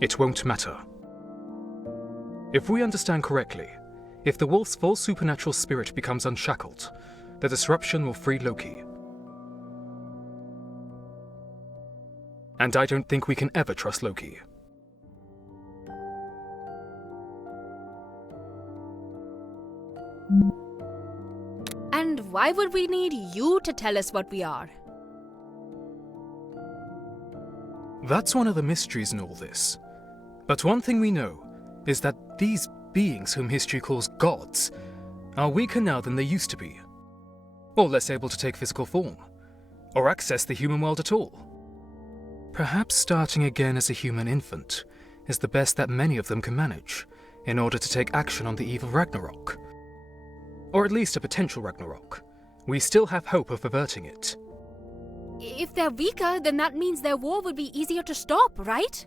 It won't matter. If we understand correctly, if the wolf's full supernatural spirit becomes unshackled, the disruption will free Loki. And I don't think we can ever trust Loki. And why would we need you to tell us what we are? That's one of the mysteries in all this. But one thing we know is that these beings whom history calls gods are weaker now than they used to be, or less able to take physical form, or access the human world at all. Perhaps starting again as a human infant is the best that many of them can manage in order to take action on the eve of Ragnarok. Or at least a potential Ragnarok. We still have hope of averting it. If they're weaker, then that means their war would be easier to stop, right?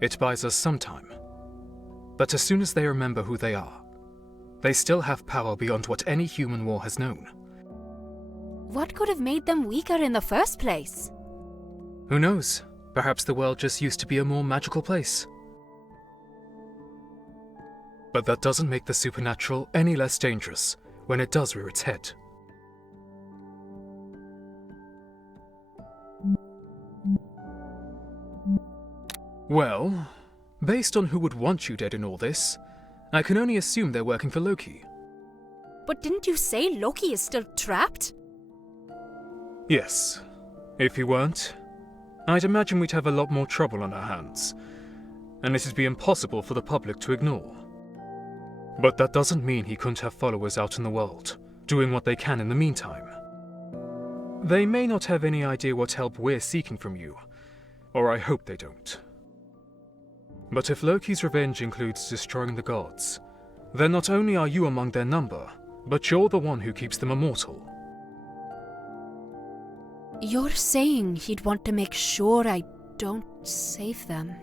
It buys us some time. But as soon as they remember who they are, they still have power beyond what any human war has known. What could have made them weaker in the first place? Who knows? Perhaps the world just used to be a more magical place. But that doesn't make the supernatural any less dangerous when it does rear its head. Well, based on who would want you dead in all this, I can only assume they're working for Loki. But didn't you say Loki is still trapped? Yes. If he weren't, I'd imagine we'd have a lot more trouble on our hands, and it'd be impossible for the public to ignore. But that doesn't mean he couldn't have followers out in the world, doing what they can in the meantime. They may not have any idea what help we're seeking from you, or I hope they don't. But if Loki's revenge includes destroying the gods, then not only are you among their number, but you're the one who keeps them immortal. You're saying he'd want to make sure I don't save them.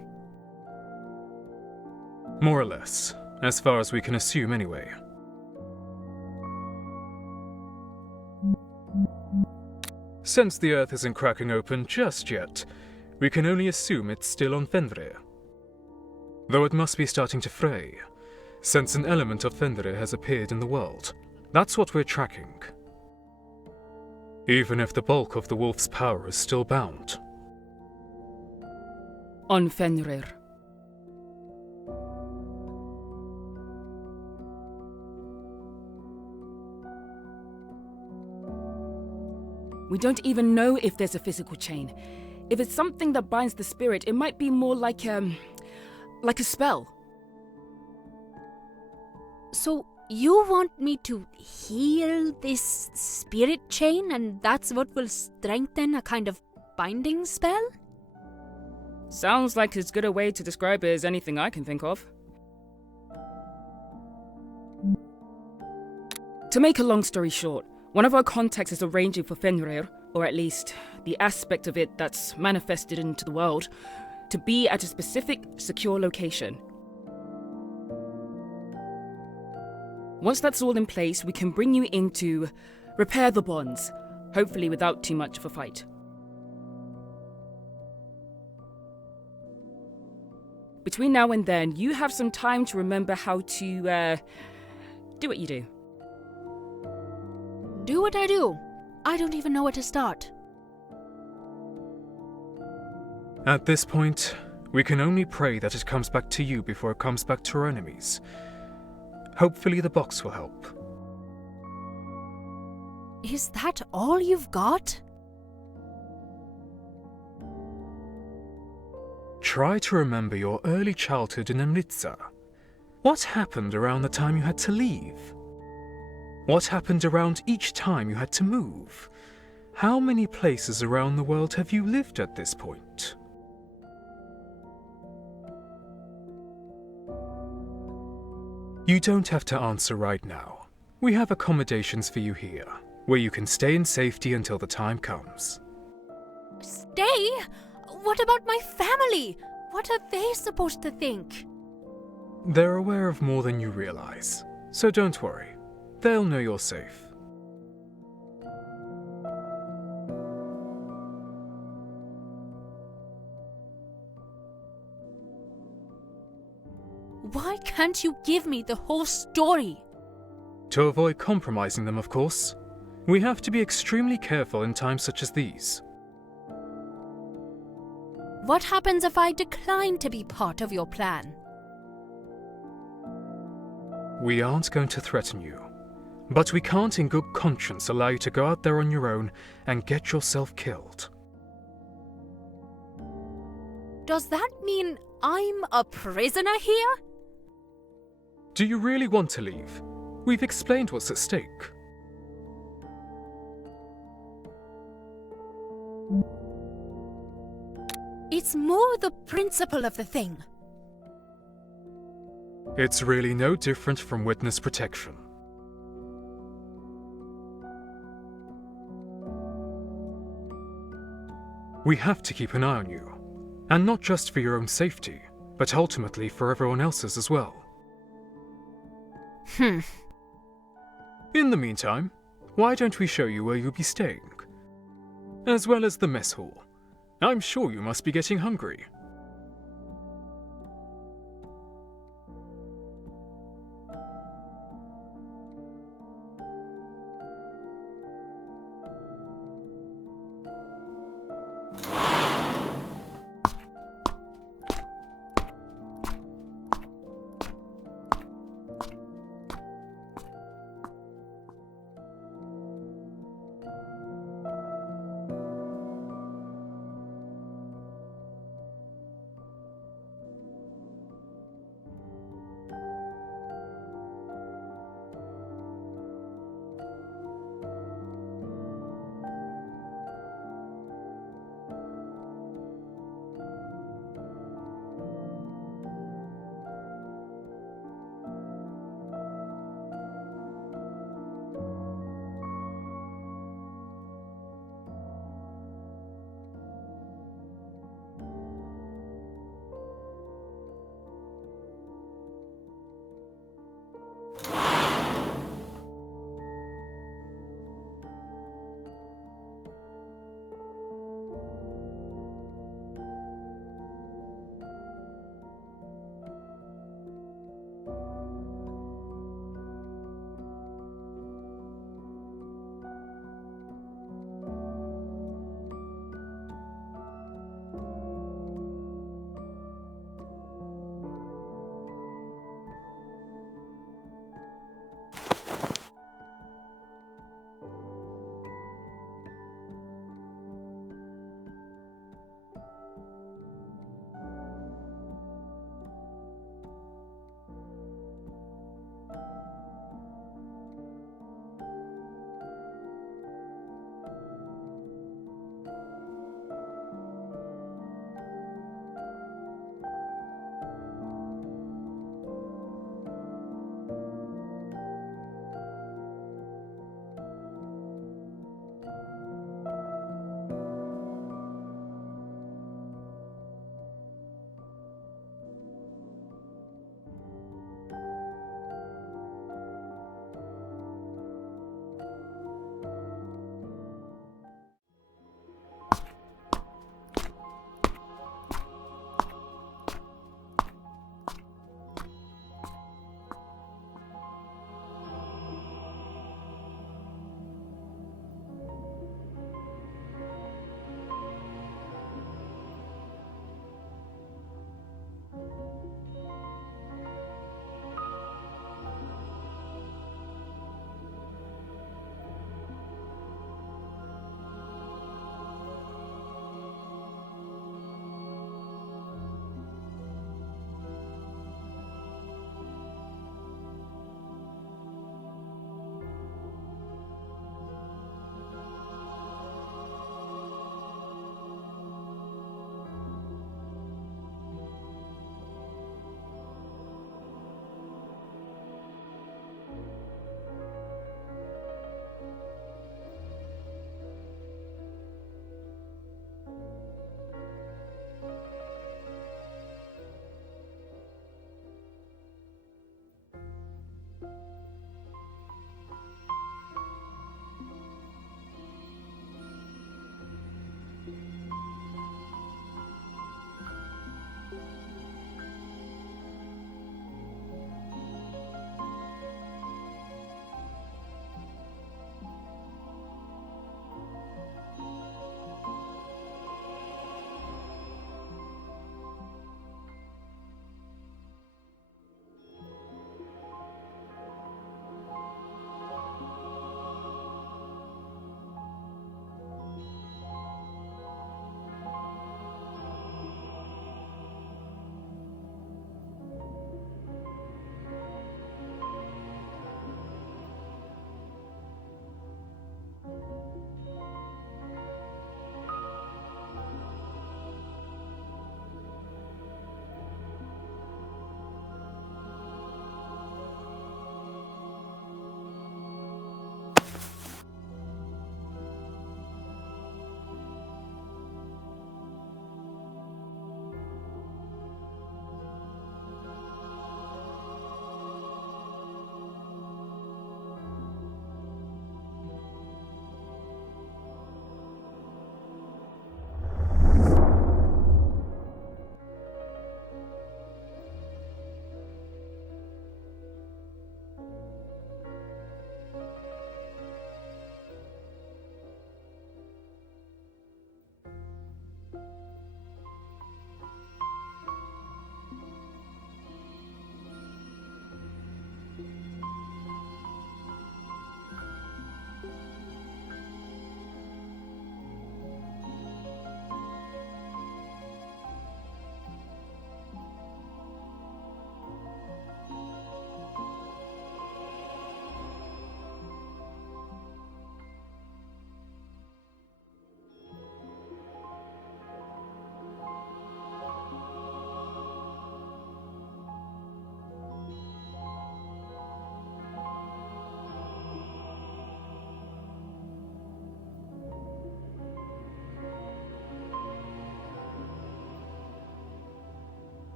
More or less, as far as we can assume anyway. Since the Earth isn't cracking open just yet, we can only assume it's still on Fenrir. Though it must be starting to fray, since an element of Fenrir has appeared in the world. That's what we're tracking. Even if the bulk of the wolf's power is still bound. On Fenrir. We don't even know if there's a physical chain. If it's something that binds the spirit, it might be more like a spell. So you want me to heal this spirit chain, and that's what will strengthen a kind of binding spell? Sounds like as good a way to describe it as anything I can think of. To make a long story short, one of our contacts is arranging for Fenrir, or at least the aspect of it that's manifested into the world, to be at a specific, secure location. Once that's all in place, we can bring you in to repair the bonds, hopefully without too much of a fight. Between now and then, you have some time to remember how to, do what you do. Do what I do? I don't even know where to start. At this point, we can only pray that it comes back to you before it comes back to our enemies. Hopefully the box will help. Is that all you've got? Try to remember your early childhood in Amritsar. What happened around the time you had to leave? What happened around each time you had to move? How many places around the world have you lived at this point? You don't have to answer right now. We have accommodations for you here, where you can stay in safety until the time comes. Stay? What about my family? What are they supposed to think? They're aware of more than you realize, so don't worry. they'll know you're safe. Why can't you give me the whole story? To avoid compromising them, of course. We have to be extremely careful in times such as these. What happens if I decline to be part of your plan? We aren't going to threaten you, but we can't in good conscience allow you to go out there on your own and get yourself killed. Does that mean I'm a prisoner here? Do you really want to leave? We've explained what's at stake. It's more the principle of the thing. It's really no different from witness protection. We have to keep an eye on you, and not just for your own safety, but ultimately for everyone else's as well. In the meantime, why don't we show you where you'll be staying? As well as the mess hall. I'm sure you must be getting hungry.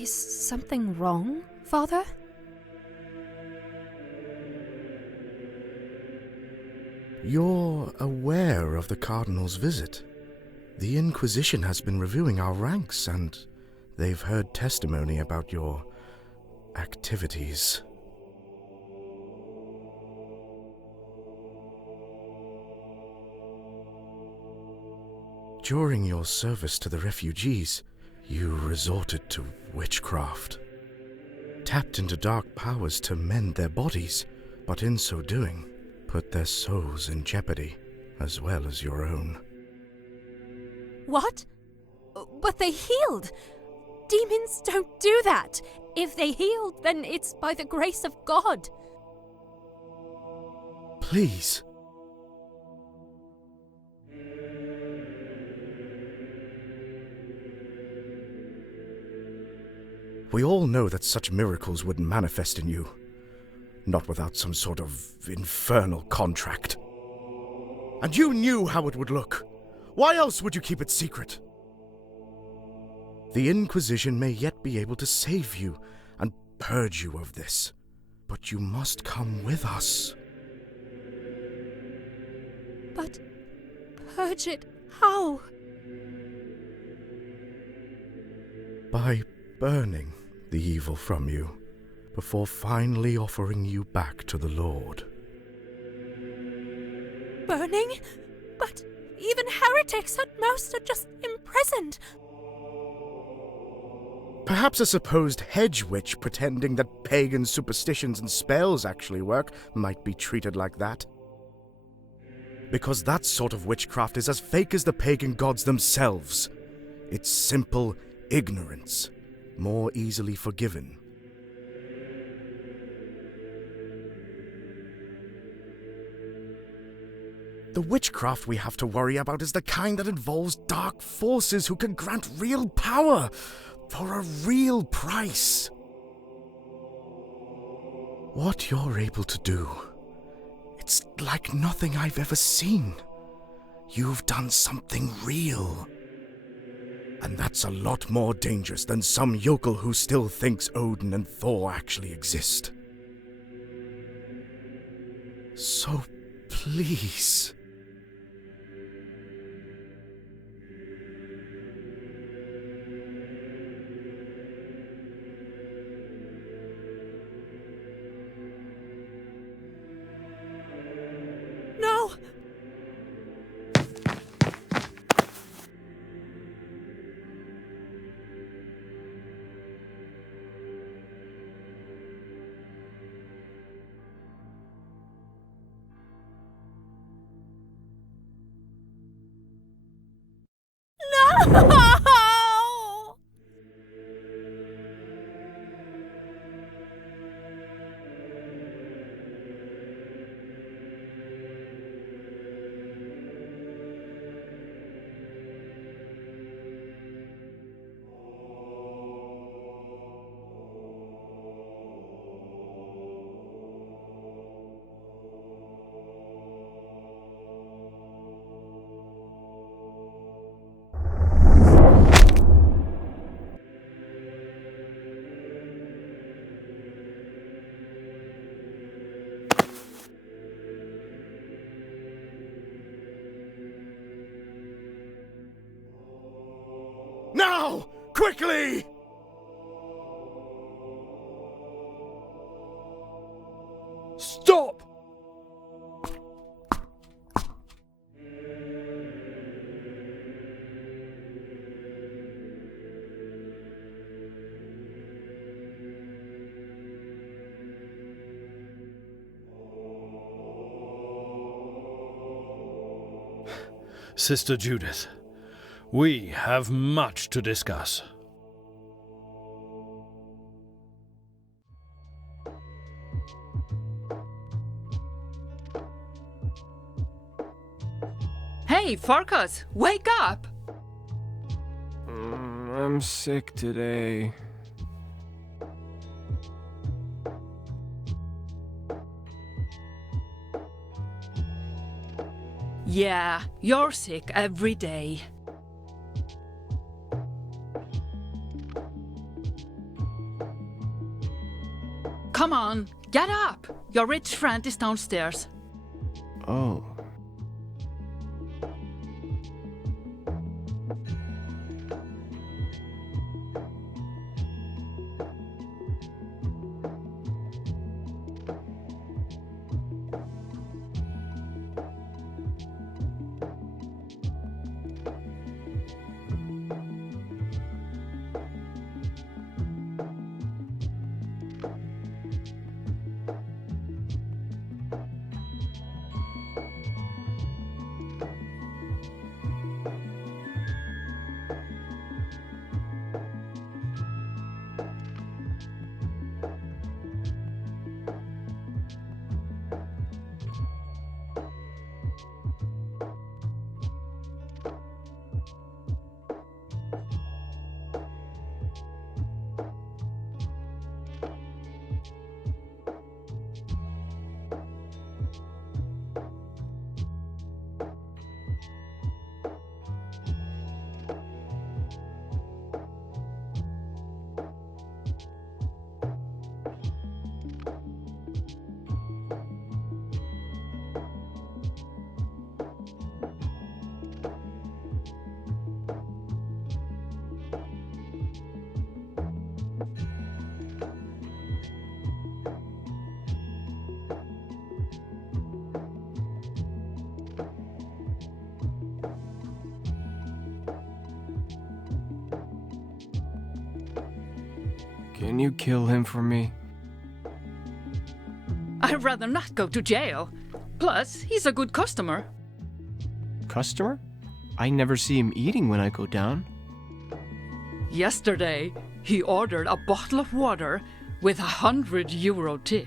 Is something wrong, Father? You're aware of the Cardinal's visit. The Inquisition has been reviewing our ranks, and they've heard testimony about your activities. During your service to the refugees, you resorted to witchcraft. Tapped into dark powers to mend their bodies, but in so doing, put their souls in jeopardy, as well as your own. What? But they healed! Demons don't do that! If they healed, then it's by the grace of God. Please. We all know that such miracles wouldn't manifest in you. Not without some sort of infernal contract. And you knew how it would look. Why else would you keep it secret? The Inquisition may yet be able to save you and purge you of this. But you must come with us. But purge it how? By burning the evil from you, before finally offering you back to the Lord. Burning? But even heretics at most are just imprisoned. Perhaps a supposed hedge witch pretending that pagan superstitions and spells actually work might be treated like that. Because that sort of witchcraft is as fake as the pagan gods themselves. It's simple ignorance, more easily forgiven. The witchcraft we have to worry about is the kind that involves dark forces who can grant real power for a real price. What you're able to do, it's like nothing I've ever seen. You've done something real. And that's a lot more dangerous than some yokel who still thinks Odin and Thor actually exist. So please. No! No! Now! Quickly! Stop! Sister Judith, we have much to discuss. Hey, Farkas, wake up! I'm sick today. Yeah, you're sick every day. Come on, get up! Your rich friend is downstairs. Oh. Can you kill him for me? I'd rather not go to jail. Plus, he's a good customer. Customer? I never see him eating when I go down. Yesterday, he ordered a bottle of water with €100 tip.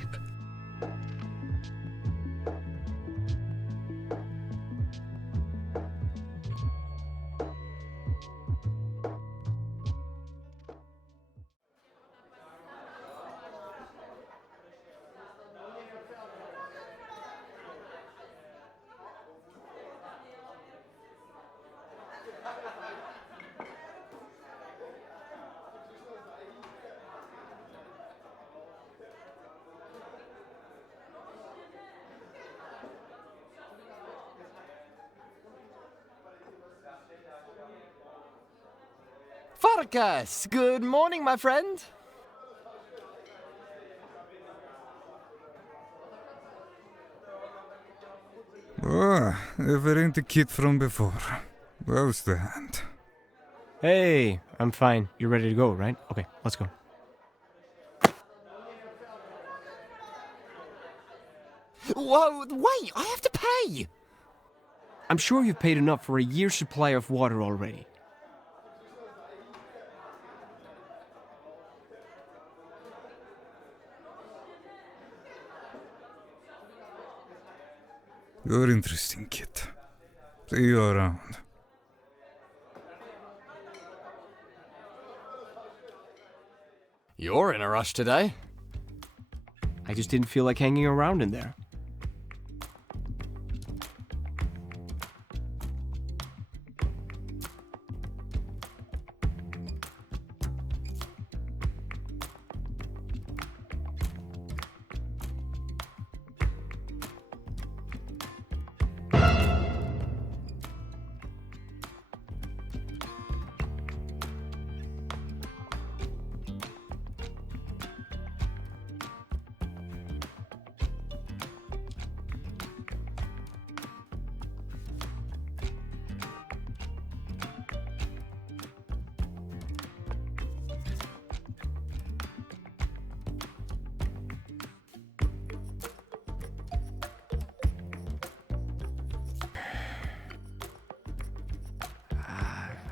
Farkas! Good morning, my friend! If it ain't the kid from before. How's the hand? Hey, I'm fine. You're ready to go, right? Okay, let's go. Whoa, wait! I have to pay! I'm sure you've paid enough for a year's supply of water already. You're interesting, kid. See you around. You're in a rush today. I just didn't feel like hanging around in there.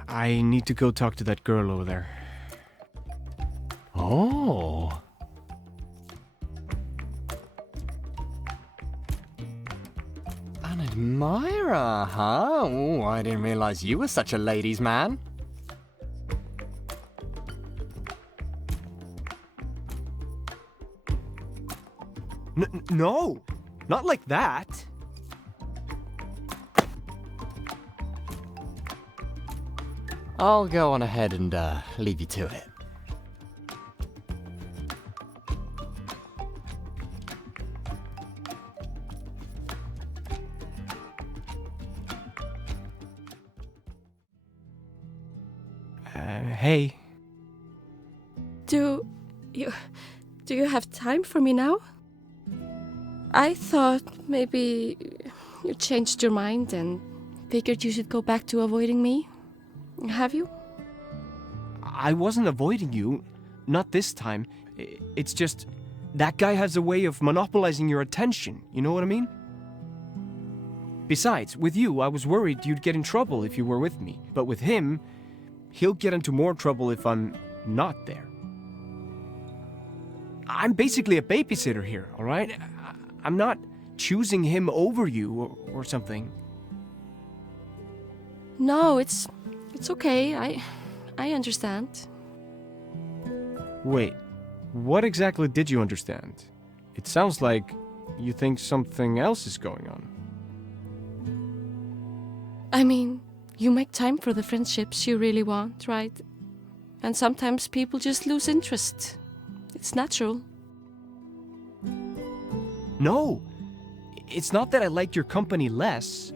I need to go talk to that girl over there. Oh. An admirer, huh? Oh, I didn't realize you were such a ladies' man. No! Not like that! I'll go on ahead and leave you to it. Hey. Do you have time for me now? I thought maybe you changed your mind and figured you should go back to avoiding me. Have you? I wasn't avoiding you. Not this time. It's just that guy has a way of monopolizing your attention. You know what I mean? Besides, with you, I was worried you'd get in trouble if you were with me. But with him, he'll get into more trouble if I'm not there. I'm basically a babysitter here, all right? I'm not choosing him over you or something. No, it's okay. I understand. Wait, what exactly did you understand? It sounds like you think something else is going on. I mean, you make time for the friendships you really want, right? And sometimes people just lose interest. It's natural. No, it's not that I like your company less.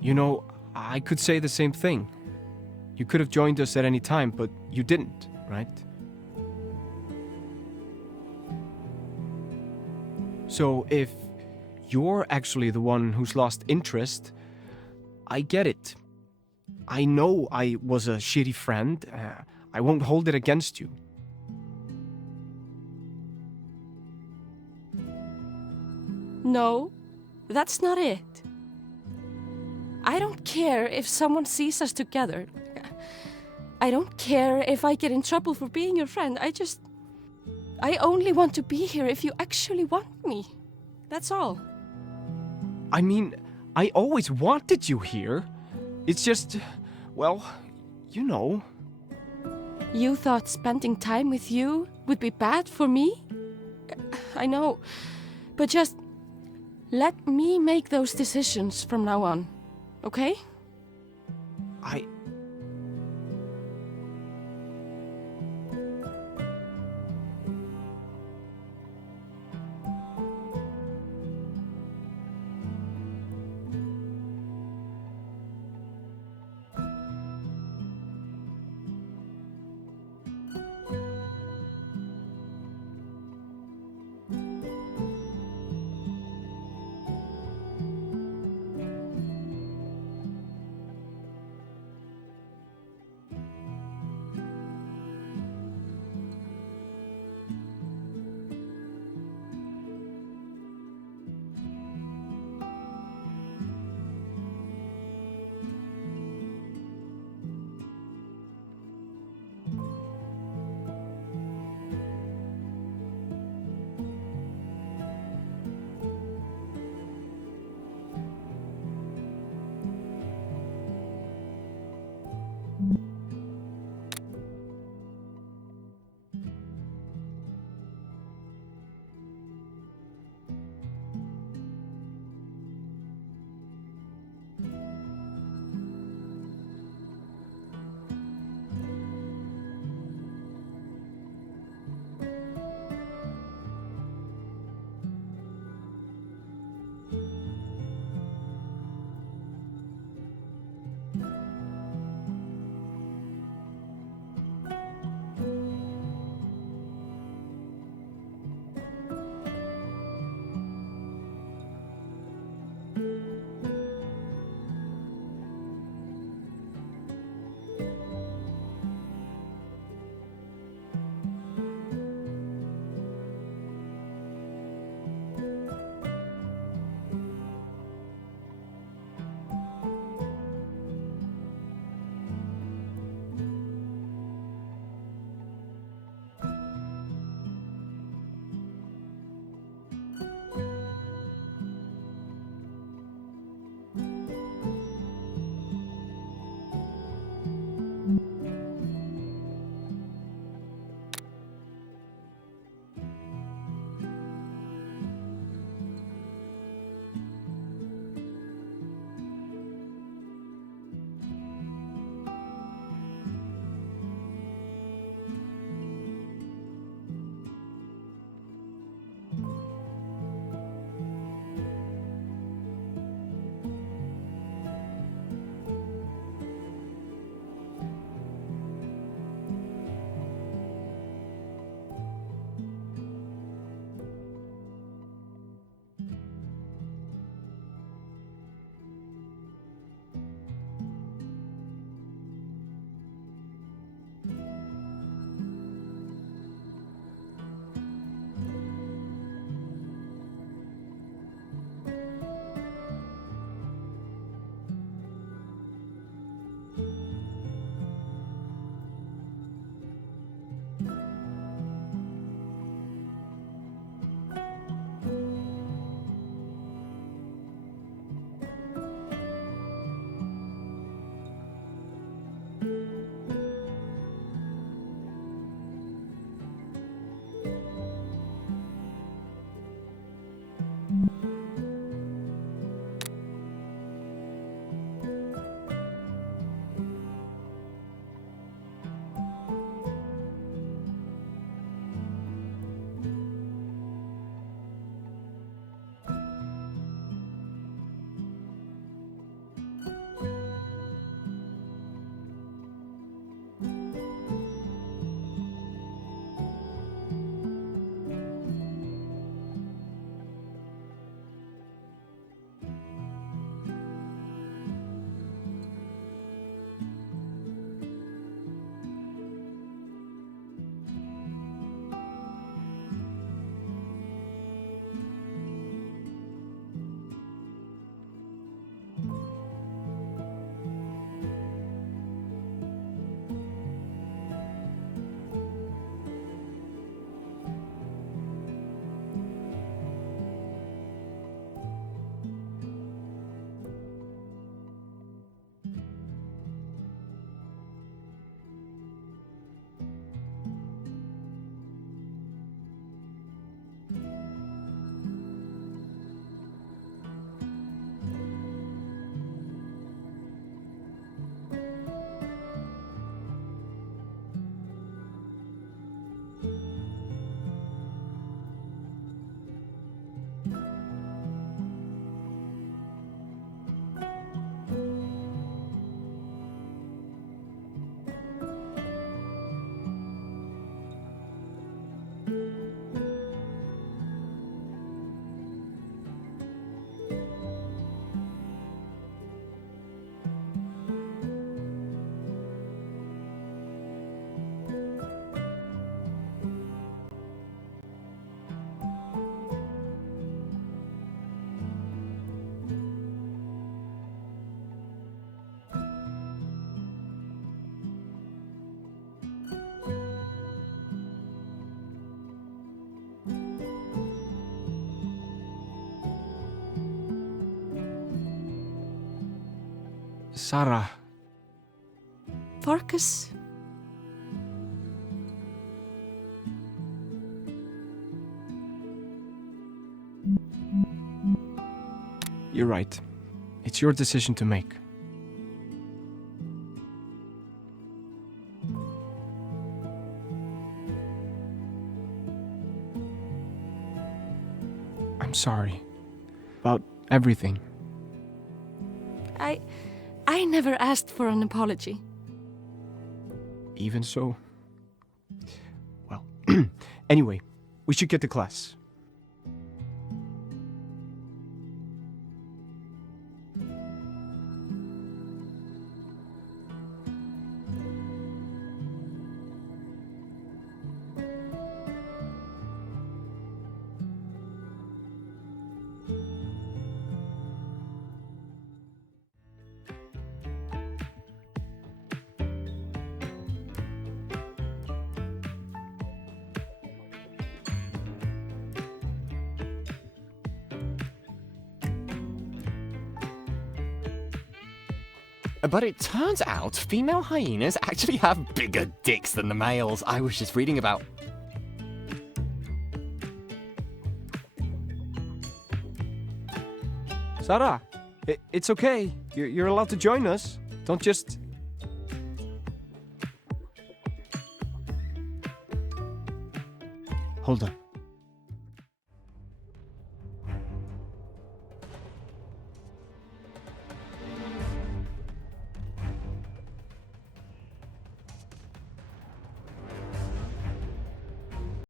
You know, I could say the same thing. You could have joined us at any time, but you didn't, right? So if you're actually the one who's lost interest, I get it. I know I was a shitty friend. I won't hold it against you. No, that's not it. I don't care if someone sees us together. I don't care if I get in trouble for being your friend. I only want to be here if you actually want me. That's all. I mean, I always wanted you here. It's just, well, you know. You thought spending time with you would be bad for me? I know, but just let me make those decisions from now on, okay? Sarah. Farkas? You're right. It's your decision to make. I'm sorry. About everything. I never asked for an apology. Even so. Well, anyway, we should get to class. But it turns out female hyenas actually have bigger dicks than the males. I was just reading about... Sarah, it's okay. You're allowed to join us. Don't just... Hold on.